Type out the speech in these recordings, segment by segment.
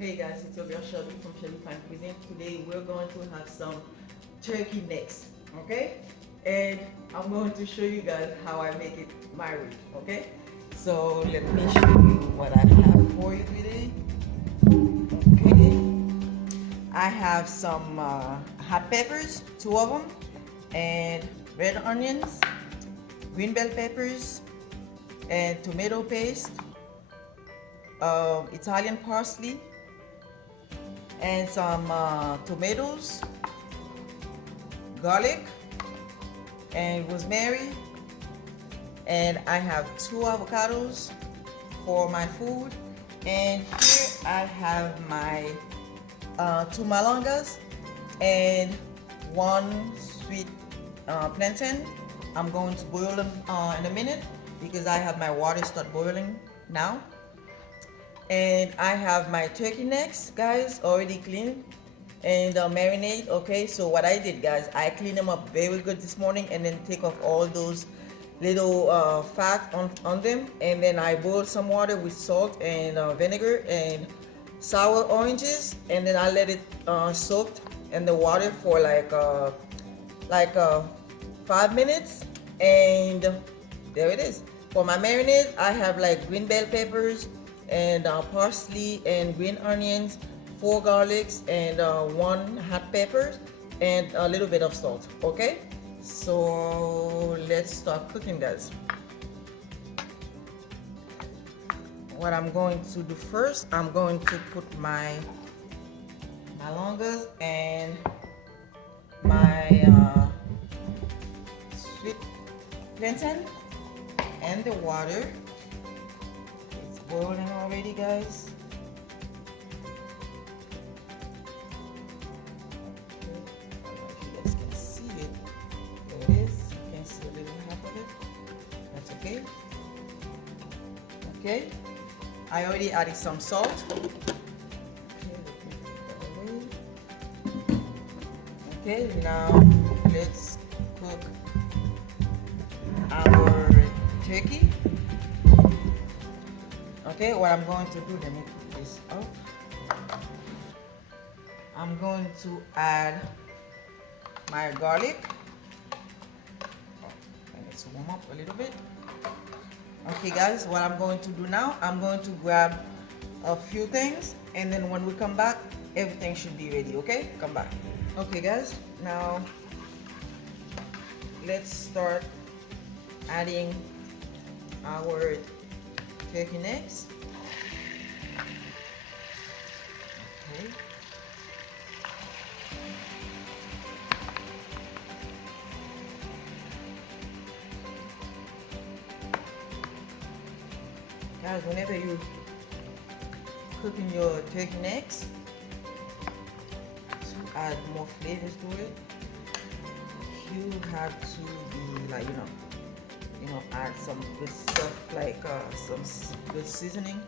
Hey guys, it's your girl Shelby from Shelby Fine Cuisine. Today we're going to have some turkey necks, okay? And I'm going to show you guys how I make it my way, okay? So let me show you what I have for you today. Okay, I have some hot peppers, two of them, and red onions, green bell peppers, and tomato paste, Italian parsley, and some tomatoes, garlic, and rosemary. And I have two avocados for my food. And here I have my two malungas and one sweet plantain. I'm going to boil them in a minute because I have my water start boiling now. And I have my turkey necks, guys, already cleaned and marinate. Okay, so what I did, guys, I cleaned them up very good this morning and then take off all those little fat on them, and then I boiled some water with salt and vinegar and sour oranges, and then I let it soak in the water for like 5 minutes, and there it is. For my marinade, I have like green bell peppers and parsley and green onions, 4 garlics, and 1 hot pepper, and a little bit of salt. Okay, so let's start cooking, guys. What I'm going to do first, I'm going to put my malungas and my sweet plantain and the water. It's boiling already, guys. I don't know if you guys can see it. There it is. You can see a little half of it. That's okay. Okay. I already added some salt. Okay, now let's cook our turkey. Okay, what I'm going to do, let me put this up. I'm going to add my garlic. And let's warm up a little bit. Okay, guys, what I'm going to do now, I'm going to grab a few things, and then when we come back, everything should be ready. Okay, come back. Okay, guys, now let's start adding our turkey necks. Okay. Guys, whenever you're cooking your turkey necks, to add more flavors to it, you have to be like, add some good stuff like some good seasoning.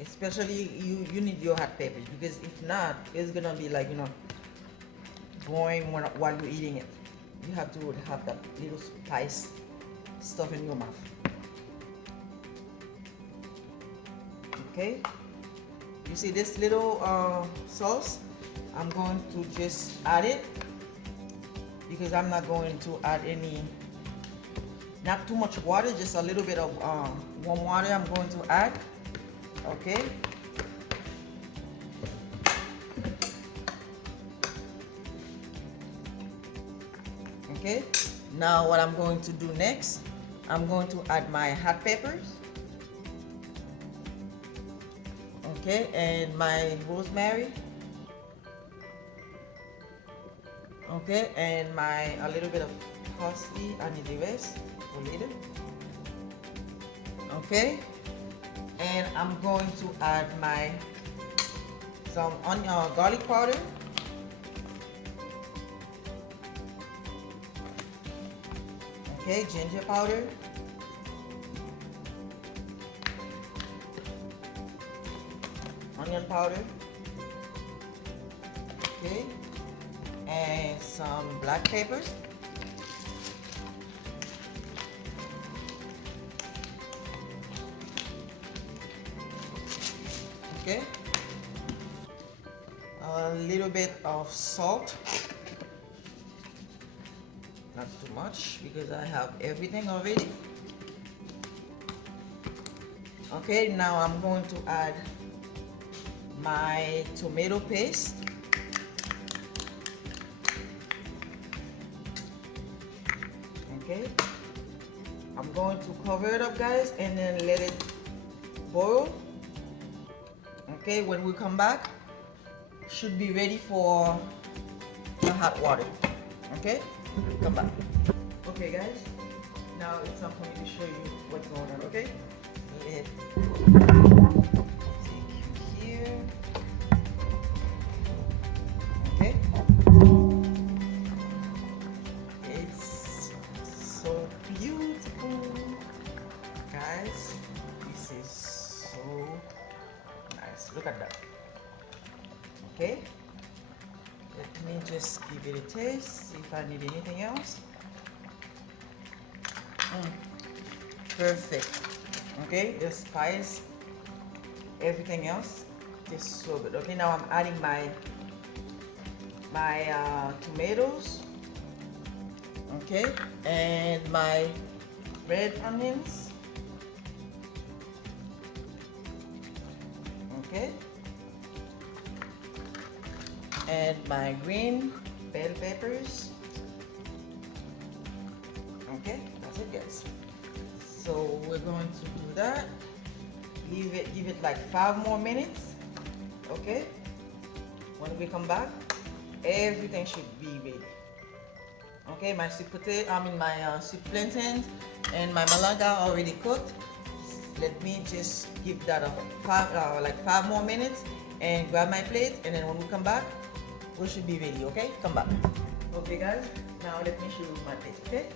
Especially you need your hot peppers, because if not, it's gonna be like, boring while you're eating it. You have to have that little spice stuff in your mouth. Okay, you see this little sauce, I'm going to just add it because I'm not going to add not too much water, just a little bit of warm water I'm going to add. Okay, okay, now what I'm going to do next, I'm going to add my hot peppers, okay, and my rosemary, okay, and a little bit of parsley. I need the rest for later. Okay, and I'm going to add some garlic powder. Okay, ginger powder. Onion powder. Okay, and some black peppers. Okay, a little bit of salt, not too much because I have everything already. Okay, now I'm going to add my tomato paste. Okay, I'm going to cover it up, guys, and then let it boil. Okay, when we come back, should be ready for the hot water. Okay, come back. Okay, guys, now it's time for me to show you what's going on. Okay, let take you here. Okay, it's so beautiful, guys. This is so nice. Look at that. Okay, let me just give it a taste, see if I need anything else. Perfect. Okay, the spice, everything else tastes so good. Okay, now I'm adding my tomatoes. Okay, and my red onions. Okay, and my green bell peppers. Okay, that's it, guys. So we're going to do that. Give it like 5 more minutes. Okay, when we come back, everything should be ready. Okay, my sweet potato, my sweet plantains and my malanga already cooked. Let me just give that a 5 more minutes and grab my plate, and then when we come back, we should be ready. Okay, come back. Okay, guys, now let me show you my plate. Okay.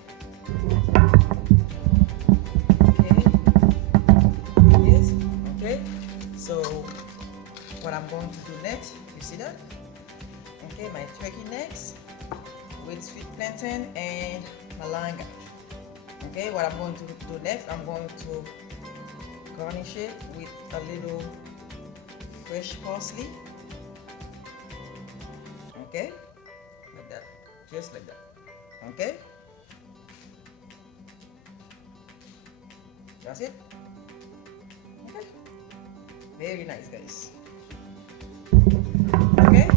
Yes. Okay. So what I'm going to do next, you see that? Okay, my turkey necks with sweet plantain and malanga. Okay, what I'm going to do next, I'm going to garnish it with a little fresh parsley. Okay, like that, just like that. Okay, that's it. Okay, very nice, guys. Okay,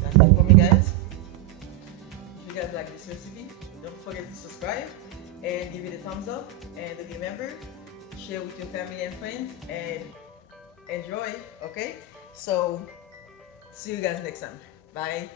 that's it for me, guys. If you guys like this recipe, don't forget to subscribe and give it a thumbs up, and remember, share with your family and friends and enjoy. Okay, so see you guys next time. Bye.